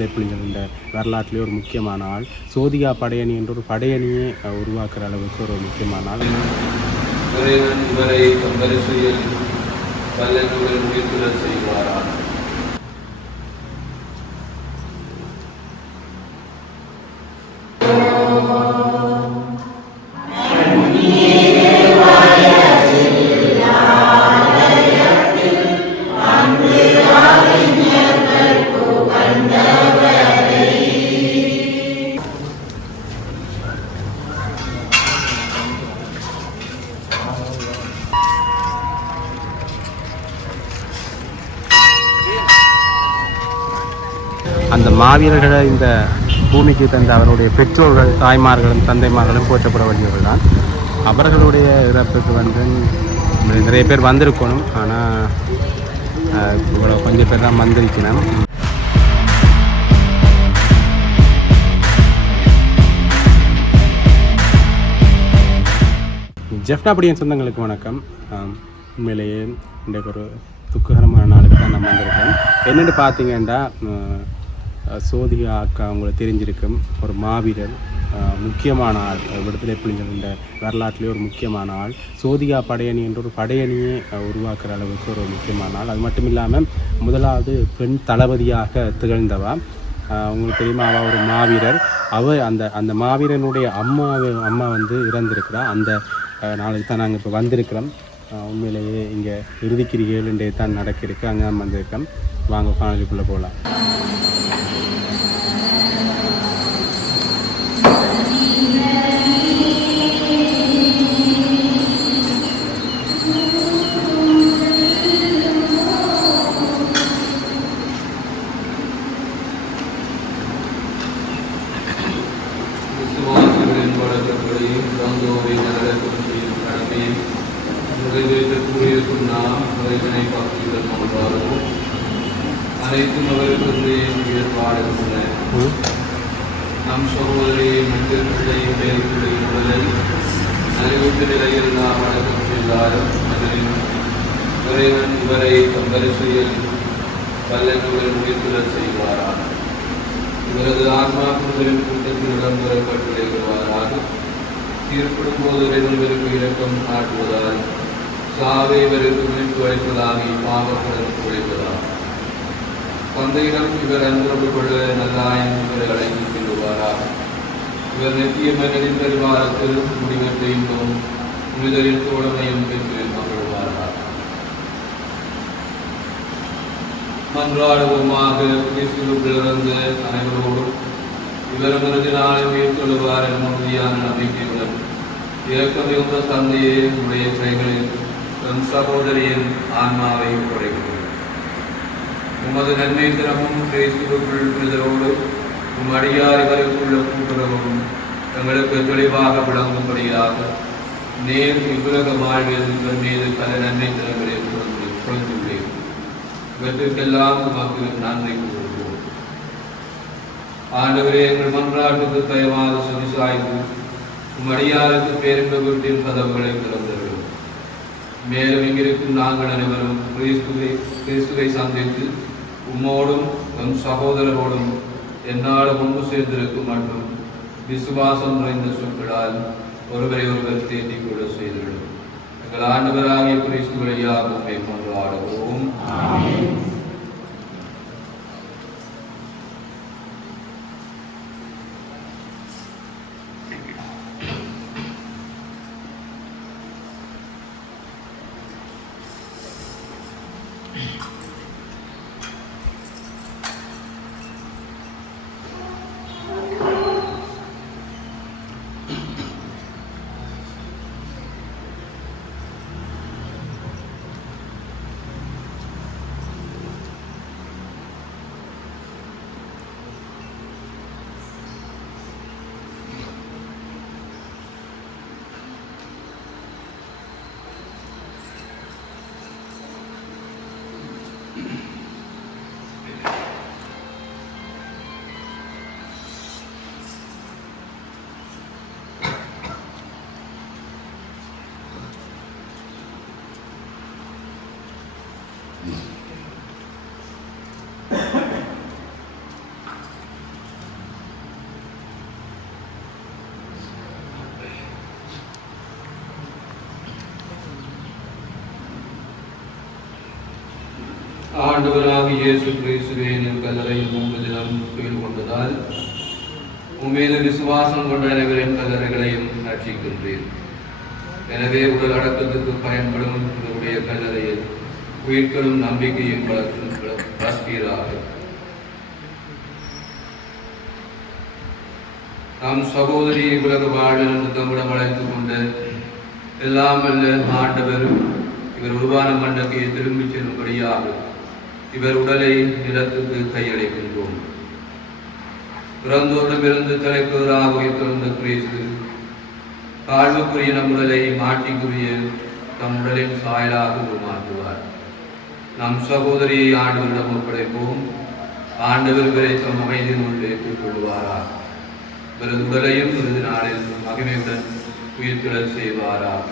விடுதலை புலிகள் என்ற வரலாற்றிலே ஒரு முக்கியமான ஆள். சோதிகா படையணி என்ற ஒரு படையணியை உருவாக்குற அளவுக்கு ஒரு முக்கியமான ஆள். இவரை வரிசையில் கல்லூரிகள் உயிர்த்துள்ள செய்வாரால் அந்த மாவீரர்களை இந்த பூமிக்கு தந்த அவருடைய பெற்றோர்கள், தாய்மார்களும் தந்தைமார்களும் போற்றப்பட வேண்டியவர்கள் தான். அவர்களுடைய இறப்புக்கு நிறைய பேர் வந்திருக்கணும். ஆனால் இவ்வளோ கொஞ்சம் பேர் தான் வந்திருக்கணும். ஜெஃப்னா படியின் சொந்தங்களுக்கு வணக்கம். உண்மையிலேயே இன்றைக்கு ஒரு துக்ககரமான நாளுக்கு தான் நம்ம வந்திருக்கோம். என்னென்னு பார்த்தீங்கன்னா, சோதிகா அக்கா உங்களுக்கு தெரிஞ்சிருக்கும், ஒரு மாவீரர், முக்கியமான ஆள். விடுதலை புலிகள் என்ற வரலாற்றிலே ஒரு முக்கியமான ஆள். சோதிகா படையணி என்ற ஒரு படையணியை உருவாக்குற அளவுக்கு ஒரு முக்கியமான ஆள். அது மட்டும் இல்லாமல் முதலாவது பெண் தளபதியாக திகழ்ந்தவா. உங்களுக்கு தெரியுமா, அவள் ஒரு மாவீரர். அந்த மாவீரனுடைய அம்மா இறந்திருக்கிறா. அந்த நாளைக்கு தான் நாங்கள் இப்போ வந்திருக்கிறோம். உண்மையிலேயே இங்கே இறுதிக்கிரிகைகள் இன்றைய தான் நடக்கிருக்கு. அங்கே தான் வந்திருக்கோம். வாங்க காணொலிக்குள்ளே போகலாம். அனைத்தும் அவர்களுக்கு ஈடுபாடுள்ள நம் சகோதரியை மனிதர்களையும் பெயர்களையும் முதலில் அறிவித்த நிலையில் நாம் அடக்கம் செய்தாலும் அதில் இறைவன் இவரை வரிசையில் கல்லூரிகள் உயிர்த்துள்ள செய்வாராக. இவரது ஆன்மா புனிதரின் கூட்டத்தில் இடம்பெறப்பட்டுள்ளவாறாக தீர்ப்பிடும் போது இறைவனுக்கு இரக்கம் காட்டுவதால் சாவை இவருக்கு மீட்பு அளிப்பதாகி பாவங்களுக்கு உழைப்பதாகும். தந்தையிடம் இவர் அன்பு கொள்ள நல்லாயின் இவரை அழைத்து செல்வாராக. இவர் நித்திய மனிதனின் பரிவாரத்தில் முடிவற்ற இன்பம் புனிதரின் தோழமையும் பெற்று மகிழ்வாராக. மன்றாடுவோமாக கிறிஸ்துவிலிருந்து அனைவரோடும் இவர் மருதி நாளை உயிர்த்தொழுவார் என உறுதியான நம்பிக்கையுடன் இறக்கமிகுந்த தந்தையே உடைய கைகளில் தம் சகோதரியின் ஆன்மாவை குறைகிறது. உமது நன்மை தினமும் கிறிஸ்துவுக்குள் புனிதரோடு உம் அடியார் இவருக்குள்ள கூட்டுறவும் தங்களுக்கு தெளிவாக விளங்கும்படியாக நேர் இவ்வுலக வாழ்வில் இவர் மீது பல நன்மை தினங்களை பொழுதுள்ளேன். இவற்றுக்கெல்லாம் உமக்கு நன்றி கூறுவோம். ஆண்டவரே, எங்கள் மன்றாட்டுக்கு தயவாத செவிசாய்ந்து உம் அடியாருக்கு பேரின்ப வீட்டின் கதவுகளை திறந்தவர்கள். மேலும் இங்கிருக்கும் நாங்கள் அனைவரும் கிறிஸ்துவை சந்தித்து உம்மோடும் நம் சகோதரரோடும் என்னாலும் ஒன்று சேர்ந்திருக்கும் மற்றும் விசுவாசம் நிறைந்த சொற்களால் ஒருவரை ஒருவர் தேற்றிக் கொள்ள செய்துவிடும். எங்கள் ஆண்டவராகிய கிறிஸ்து வழியாக உம்மை கொண்டாடுவோம். ஆண்டவராகிய இயேசு கிறிஸ்துவே கல்லறையில் 3 தினம் துயில் கொண்டதால் உம்மீது விசுவாசம் கொண்ட அனைவரின் கல்லறைகளையும் ரட்சிக்கின்றீர். எனவே உடல் அடக்கத்துக்கு பயன்படும் இவருடைய கல்லறையில் உயிர்களும் நம்பிக்கையும் வளர்ப்பீராக. நம் சகோதரியை உலக வாழ்வில் தம்மிடம் அழைத்துக் கொண்ட எல்லாம் அல்ல ஆண்டவர் இவர் உருவான மண்டக்கையை திரும்பிச் செல்லும்படியாக இவர் உடலை நிலத்துக்கு கையளிக்கின்றோம். பிறந்தோரிடமிருந்து தலைப்பவராக உயிர்த்தெழுந்த கிறிஸ்து தாழ்வுக்குரிய நம் உடலை மாற்றிக்குரிய தம் உடலின் சாயலாக உருமாற்றுவார். நம் சகோதரியை ஆண்டவரிடம் ஒப்படைப்போம். ஆண்டவர் இவரை தம் அமைதியினுள் ஏற்றுக் கொள்வாராக. இவரது உடலையும் இறுதி நாளில் மகிமையுடன் உயிர்த்தெழச் செய்வாராக.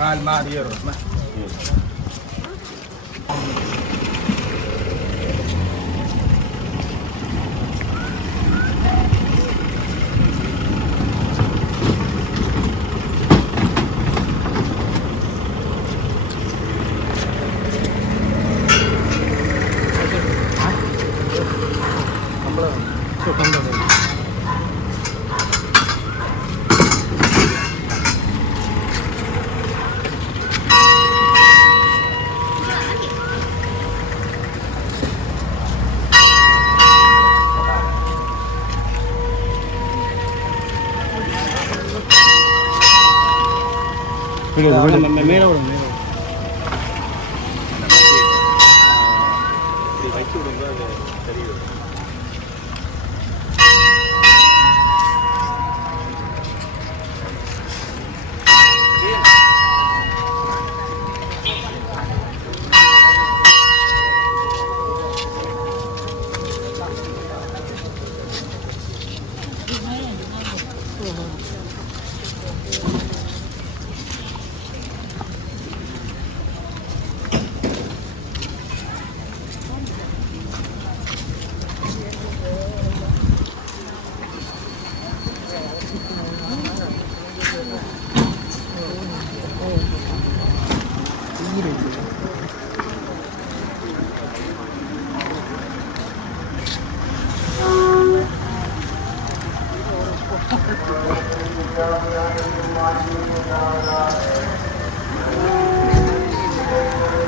Calma, Dios. மேலே விடுங்க. வச்சு விடுங்க, அது தெரியும்.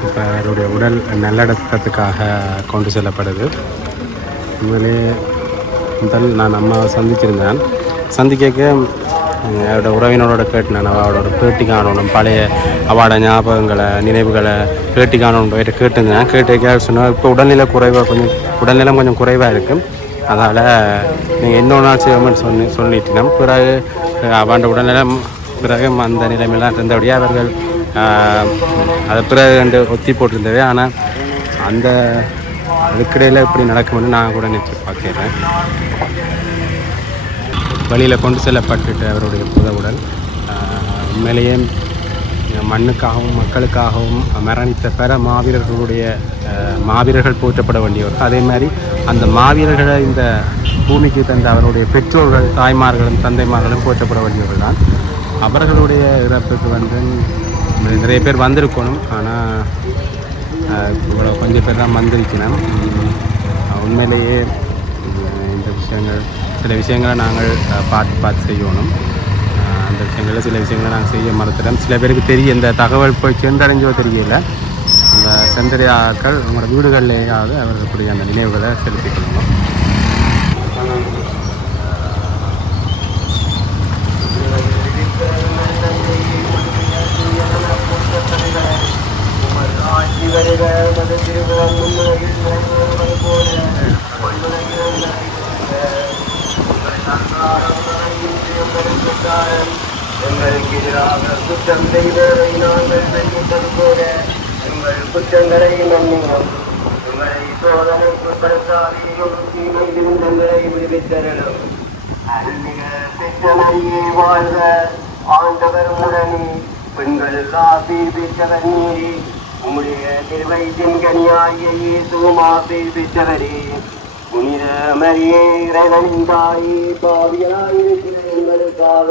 இப்போ அவருடைய உடல் நல்லடக்கத்துக்காக கொண்டு செல்லப்படுது. உண்மையிலே முதல் நான் அம்மாவை சந்திக்க அவரோட உறவினரோட கேட்டேன். அவரோட ஒரு பேட்டி காணணும், பழைய அவரோட ஞாபகங்களை நினைவுகளை பேட்டி காணணும் போயிட்டு கேட்டுருந்தேன். கேட்டு சொன்னால் இப்போ உடல்நிலை கொஞ்சம் குறைவாக இருக்குது. அதனால் நீங்கள் இன்னொரு நாள் செய்வோம்னு சொல்லிட்டினோம். பிறகு அவன் உடல்நலம் பிறகு அந்த நிலைமையெல்லாம் இருந்தபடியாக அவர்கள் அதை பிறகு ரெண்டு ஒத்தி போட்டிருந்தது. ஆனால் அந்த அதுக்கிடையில் இப்படி நடக்கும்னு நான் கூட நினச்சி பார்க்கிறேன். வழியில் கொண்டு செல்லப்பட்டுட்டு அவருடைய புதவுடல் உண்மையிலேயே மண்ணுக்காகவும் மக்களுக்காகவும் மரணித்த பிற மாவீரர்கள் போற்றப்பட வேண்டியவர்கள். அதே மாதிரி அந்த மாவீரர்களை இந்த பூமிக்கு தந்த அவருடைய பெற்றோர்கள், தாய்மார்களும் தந்தைமார்களும் போற்றப்பட வேண்டியவர்கள் தான். அவர்களுடைய இறப்புக்கு நிறைய பேர் வந்திருக்கணும். ஆனால் இவ்வளோ கொஞ்சம் பேர் தான் வந்திருக்கணும். உண்மையிலேயே இந்த சில விஷயங்களை நாங்கள் பார்த்து செய்யணும். அந்த விஷயங்களில் சில விஷயங்களை நாங்கள் செய்ய மறுத்துட்டோம். சில பேருக்கு தெரியும், இந்த தகவல் போய் சென்றடைஞ்சோ தெரியல. இந்த சென்றடையாக்கள் உங்களோட வீடுகளிலேயாவது அவர்களுடைய அந்த நினைவுகளை செலுத்திக் கொள்ளணும். எங்களுக்கு எதிராக குற்றம் செய்தவரை நாங்கள் வெல்லுவது போல எங்கள் குற்றங்களை மன்னியும். எங்களை சோதனைக்கு பிரசாதியும் தீமையிலிருந்து எங்களை விடுவித்தரலும். அருள்மிக பெற்றமரியே வாழ்க, ஆண்டவர் உடனே பெண்கள் ஆசீர் பெற்றவர் நீரே. உம்முடைய திருவயிற்றின் கனியாகிய இயேசுவும் ஆசீர் பெற்றவரே. புனித மரியே, இறைவனின் தாயே, பாவிகளாயிருக்கிற எங்களுக்காக